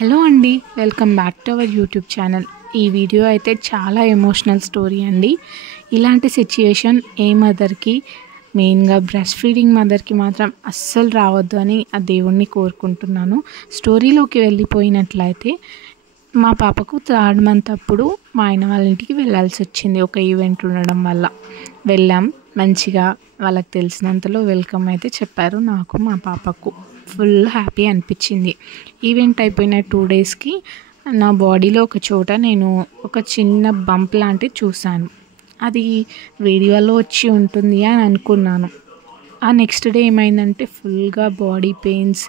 Hello అండి, welcome back to our YouTube channel. ఈ video అయితే చాలా ఎమోషనల్ స్టోరీ అండి. ఇలాంటి సిచ్యుయేషన్ ఏ మదర్కి, మెయిన్గా బ్రెస్ట్ ఫీడింగ్ మదర్కి మాత్రం అస్సలు రావద్దు అని ఆ దేవుణ్ణి కోరుకుంటున్నాను. స్టోరీలోకి వెళ్ళిపోయినట్లయితే మా పాపకు 3rd మంత్ అప్పుడు మా ఆయన వాళ్ళ ఇంటికి వెళ్ళాల్సి వచ్చింది. ఒక ఈవెంట్ ఉండడం వల్ల వెళ్ళాం. మంచిగా వాళ్ళకి తెలిసినంతలో వెల్కమ్ అయితే చెప్పారు. నాకు మా పాపకు ఫుల్ హ్యాపీ అనిపించింది. ఈవెంట్ అయిపోయిన 2 డేస్కి నా బాడీలో ఒక చోట నేను ఒక చిన్న బంప్ లాంటిది చూశాను. అది వీడియోలో వచ్చి ఉంటుంది అని అనుకున్నాను. ఆ నెక్స్ట్ డే ఏమైందంటే ఫుల్గా body pains,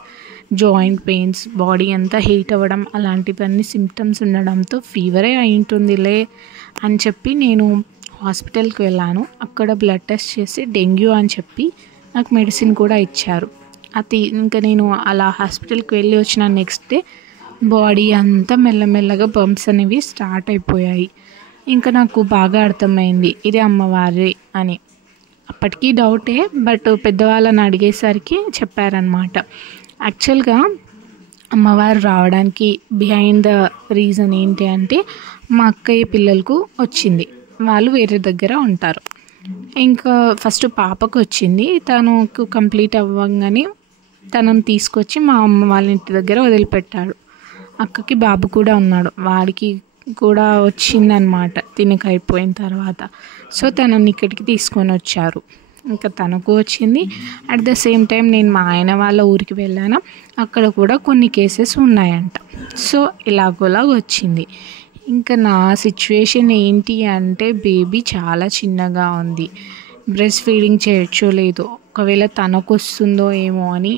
joint pains, body అంతా హీట్ అవ్వడం, అలాంటివన్నీ సిమ్టమ్స్ ఉండడంతో ఫీవరే అయి ఉంటుందిలే అని చెప్పి నేను హాస్పిటల్కి వెళ్ళాను. అక్కడ బ్లడ్ టెస్ట్ చేసి డెంగ్యూ అని చెప్పి నాకు మెడిసిన్ కూడా ఇచ్చారు. అది ఇంకా నేను అలా హాస్పిటల్కి వెళ్ళి వచ్చిన నెక్స్ట్ డే బాడీ అంతా మెల్లమెల్లగా బంప్స్ అనేవి స్టార్ట్ అయిపోయాయి. ఇంకా నాకు బాగా అర్థమైంది ఇది అమ్మవారి అని. అప్పటికీ డౌటే, బట్ పెద్దవాళ్ళని అడిగేసరికి చెప్పారనమాట. యాక్చువల్గా అమ్మవారు రావడానికి బిహైండ్ ద రీజన్ ఏంటి అంటే, మా అక్కయ్య పిల్లలకు వచ్చింది. వాళ్ళు వేరే దగ్గర ఉంటారు. ఇంకా ఫస్ట్ పాపకు వచ్చింది. తనకు కంప్లీట్ అవ్వగానే తనను తీసుకొచ్చి మా అమ్మ వాళ్ళ ఇంటి దగ్గర వదిలిపెట్టాడు. అక్కకి బాబు కూడా ఉన్నాడు, వాడికి కూడా వచ్చిందనమాట తినక అయిపోయిన తర్వాత. సో తనని ఇక్కడికి తీసుకొని వచ్చారు. ఇంకా తనకు వచ్చింది. అట్ ద సేమ్ టైం నేను మా ఆయన వాళ్ళ ఊరికి వెళ్ళాను. అక్కడ కూడా కొన్ని కేసెస్ ఉన్నాయంట. సో ఇలాగోలాగ వచ్చింది. ఇంకా నా సిచ్యువేషన్ ఏంటి అంటే, బేబీ చాలా చిన్నగా ఉంది. బ్రెస్ట్ ఫీడింగ్ చేయొచ్చో లేదో, ఒకవేళ తనకు వస్తుందో ఏమో అని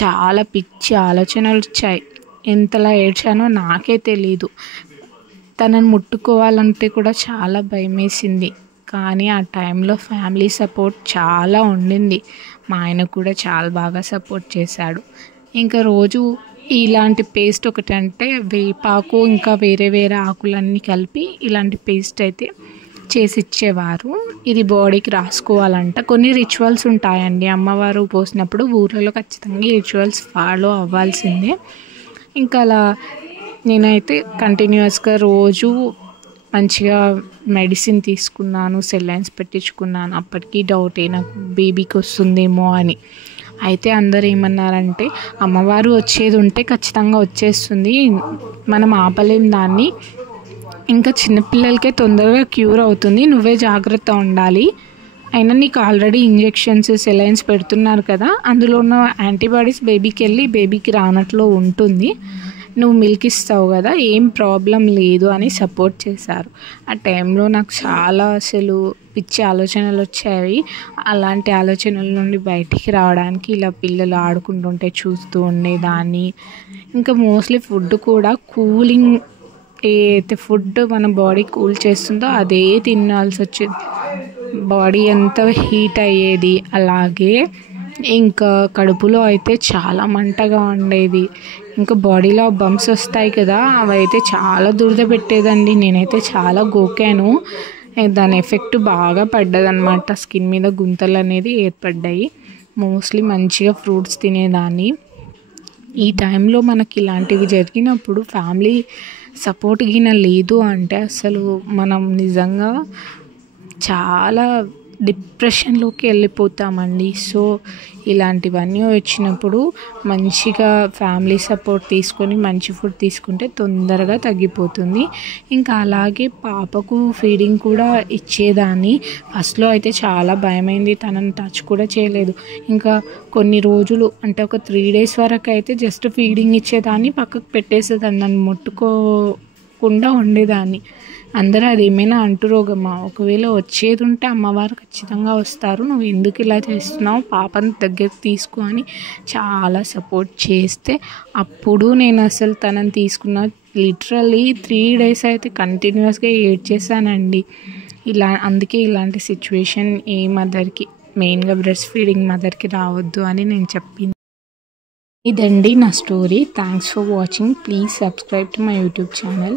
చాలా పిచ్చి ఆలోచనలు వచ్చాయి. ఎంతలా ఏడ్చానో నాకే తెలీదు. తనని ముట్టుకోవాలంటే కూడా చాలా భయమేసింది. కానీ ఆ టైంలో ఫ్యామిలీ సపోర్ట్ చాలా ఉండింది. మా ఆయన కూడా చాలా బాగా సపోర్ట్ చేశాడు. ఇంకా రోజు ఇలాంటి పేస్ట్ ఒకటి అంటే వేపాకు, ఇంకా వేరే వేరే ఆకులన్నీ కలిపి ఇలాంటి పేస్ట్ అయితే చేసి ఇచ్చేవారు. ఇది బాడీకి రాసుకోవాలంట. కొన్ని రిచువల్స్ ఉంటాయండి, అమ్మవారు పోసినప్పుడు ఊర్లలో ఖచ్చితంగా ఈ రిచువల్స్ ఫాలో అవ్వాల్సిందే. ఇంకా అలా నేనైతే కంటిన్యూస్గా రోజు మంచిగా మెడిసిన్ తీసుకున్నాను, సెలైన్స్ పెట్టించుకున్నాను. అప్పటికీ డౌటే నాకు బేబీకి వస్తుందేమో అని. అయితే అందరు ఏమన్నారంటే, అమ్మవారు వచ్చేది ఉంటే ఖచ్చితంగా వచ్చేస్తుంది, మనం ఆపలేం దాన్ని, ఇంకా చిన్నపిల్లలకే తొందరగా క్యూర్ అవుతుంది, నువ్వే జాగ్రత్త ఉండాలి. అయినా నీకు ఆల్రెడీ ఇంజెక్షన్స్, సెలైన్స్ పెడుతున్నారు కదా, అందులో ఉన్న యాంటీబాడీస్ బేబీకి రానట్లు ఉంటుంది, నువ్వు మిల్క్ ఇస్తావు కదా, ఏం ప్రాబ్లం లేదు అని సపోర్ట్ చేశారు. ఆ టైంలో నాకు చాలా అసలు పిచ్చి ఆలోచనలు వచ్చాయి. అలాంటి ఆలోచనల నుండి బయటికి రావడానికి ఇలా పిల్లలు ఆడుకుంటుంటే చూస్తూ ఉండేదాన్ని. ఇంకా మోస్ట్లీ ఫుడ్ కూడా కూలింగ్, ఏదైతే ఫుడ్ మన బాడీ కూల్ చేస్తుందో అదే తినాల్సి వచ్చేది. బాడీ ఎంత హీట్ అయ్యేది. అలాగే ఇంకా కడుపులో అయితే చాలా మంటగా ఉండేది. ఇంకా బాడీలో బంప్స్ వస్తాయి కదా, అవైతే చాలా దురద పెట్టేదండి. నేనైతే చాలా గోకాను. దాని ఎఫెక్ట్ బాగా పడ్డదనమాట. స్కిన్ మీద గుంతలు అనేది ఏర్పడ్డాయి. మోస్ట్లీ మంచిగా ఫ్రూట్స్ తినేదాన్ని. ఈ టైంలో మనకి ఇలాంటివి జరిగినప్పుడు ఫ్యామిలీ సపోర్ట్ గిన లేదు అంటే అసలు మనం నిజంగా చాలా డిప్రెషన్లోకి వెళ్ళిపోతామండి. సో ఇలాంటివన్నీ వచ్చినప్పుడు మంచిగా ఫ్యామిలీ సపోర్ట్ తీసుకొని మంచి ఫుడ్ తీసుకుంటే తొందరగా తగ్గిపోతుంది. ఇంకా అలాగే పాపకు ఫీడింగ్ కూడా ఇచ్చేదాన్ని. ఫస్ట్లో అయితే చాలా భయమైంది, తనని టచ్ కూడా చేయలేదు. ఇంకా కొన్ని రోజులు అంటే ఒక 3 days వరకు అయితే జస్ట్ ఫీడింగ్ ఇచ్చేదాన్ని, పక్కకు పెట్టేసేదాన్ని, నన్ను ముట్టుకోకుండా ఉండేదాన్ని. అందరూ అదేమైనా అంటురోగమా, ఒకవేళ వచ్చేది ఉంటే అమ్మవారు ఖచ్చితంగా వస్తారు, నువ్వు ఎందుకు ఇలా చేస్తున్నావు, పాపని దగ్గరికి తీసుకో అని చాలా సపోర్ట్ చేస్తే అప్పుడు నేను అసలు తనని తీసుకున్న. లిటరల్లీ 3 days అయితే కంటిన్యూస్గా ఏడ్చేసానండి. అందుకే ఇలాంటి సిచ్యువేషన్ ఏ మదర్కి, మెయిన్గా బ్రెస్ట్ ఫీడింగ్ మదర్కి రావద్దు అని నేను చెప్పింది. ఇదండి నా story. Thanks for watching. Please subscribe to my YouTube channel.